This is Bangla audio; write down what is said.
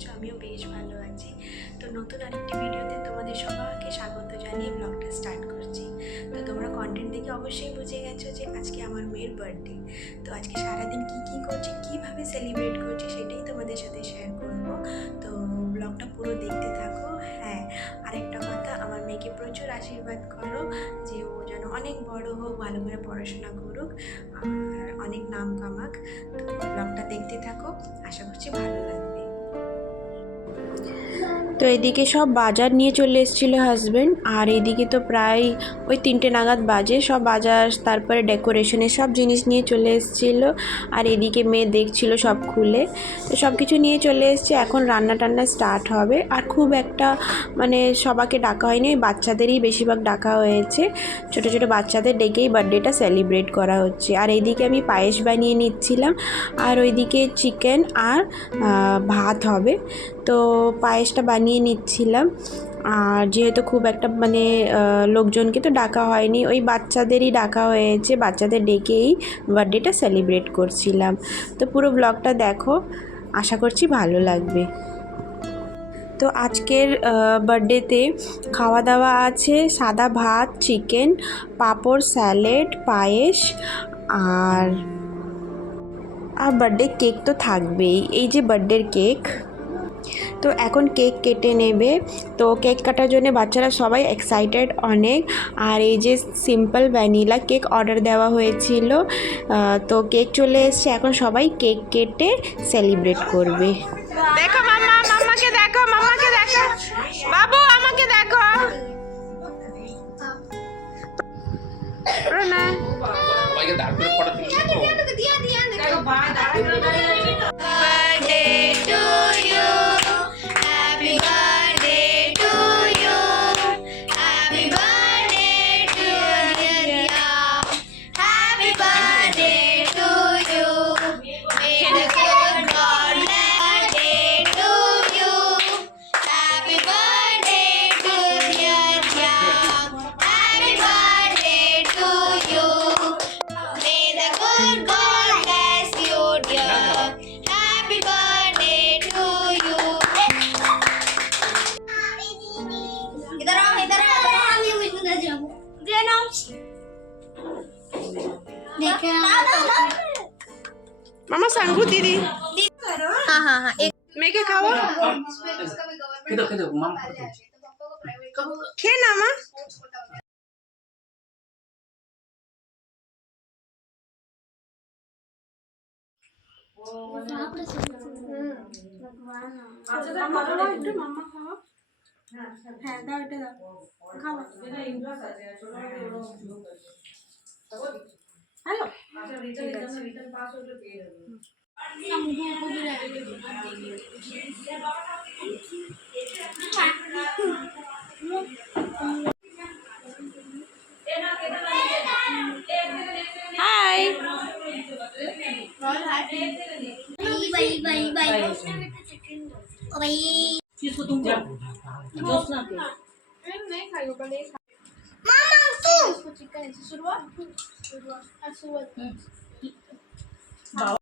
আছো? আমিও বেশ ভালো আছি। তো নতুন আরেকটি ভিডিওতে তোমাদের সবাইকে স্বাগত জানিয়ে ব্লগটা স্টার্ট করছি। তো তোমরা কন্টেন্ট দেখে অবশ্যই বুঝে গেছো যে আজকে আমার মেয়ের বার্থডে। তো আজকে সারাদিন কী করছি, কীভাবে সেলিব্রেট করছি সেটাই তোমাদের সাথে শেয়ার করব। তো ব্লগটা পুরো দেখতে থাকো। হ্যাঁ, আরেকটা কথা, আমার মেয়েকে প্রচুর আশীর্বাদ করো যে ও যেন অনেক বড় হোক, ভালো করে পড়াশোনা করুক আর অনেক নাম কামাক। তো ব্লগটা দেখতে থাকো, আশা করছি ভালো লাগবে। তো এদিকে সব বাজার নিয়ে চলে এসেছিলো হাজব্যান্ড, আর এদিকে তো প্রায় ওই 3টে নাগাদ বাজে। সব বাজার, তারপরে ডেকোরেশনের সব জিনিস নিয়ে চলে এসেছিলো। আর এদিকে মেয়ে দেখছিল সব খুলে। তো সব কিছু নিয়ে চলে এসছে, এখন রান্না টান্না স্টার্ট হবে। আর খুব একটা মানে সবাইকে ডাকা হয়নি, ওই বাচ্চাদেরই বেশিরভাগ ডাকা হয়েছে। ছোটো ছোটো বাচ্চাদের ডেকেই বার্থডেটা সেলিব্রেট করা হচ্ছে। আর এইদিকে আমি পায়েস বানিয়ে নিচ্ছিলাম, আর ওইদিকে চিকেন আর ভাত হবে। তো পায়েসটা বানিয়ে নিচ্ছিলাম। আর যেহেতু খুব একটা মানে লোকজনকে তো ডাকা হয়নি, ওই বাচ্চাদেরই ডাকা হয়েছে, বাচ্চাদের ডেকেই বার্থডেটা সেলিব্রেট করছিলাম। তো পুরো ব্লগটা দেখো, আশা করছি ভালো লাগবে। তো আজকের বার্থডেতে খাওয়া দাওয়া আছে সাদা ভাত, চিকেন, পাঁপড়, স্যালাড, পায়েস আর বার্থডে কেক তো থাকবেই। এই যে বার্থডের কেক। তো এখন কেক কেটে নেবে। তো কেক কাটার জন্য বাচ্চারা সবাই এক্সাইটেড অনেক। আর এই যে সিম্পল ভ্যানিলা কেক অর্ডার দেওয়া হয়েছিল, তো কেক চলে এসছে। এখন সবাই কেক কেটে সেলিব্রেট করবে। দেখো মাম্মা, মাম্মাকে দেখো, মাম্মাকে দেখো, বাবু আমাকে দেখো। না সবাইকে দাঁড় করে ফটো তুলছি তো। मामा सांगू दीदी। हाँ हाँ हाँ, एक मैं क्या खावा किधर मामा खे ना माँ। अच्छा तो मामा একটু মাম্মা খাওয়া। হ্যাঁ দাও, এটা দাও, খাওয়া। হ্যালো, আচ্ছা রিটার্ন পাস হলে পেয়ে যাবে। हाय किसको तुमको जोशना के नहीं खाएगा पहले मामा तू इसको चिकन है शुरुआत शुरुआत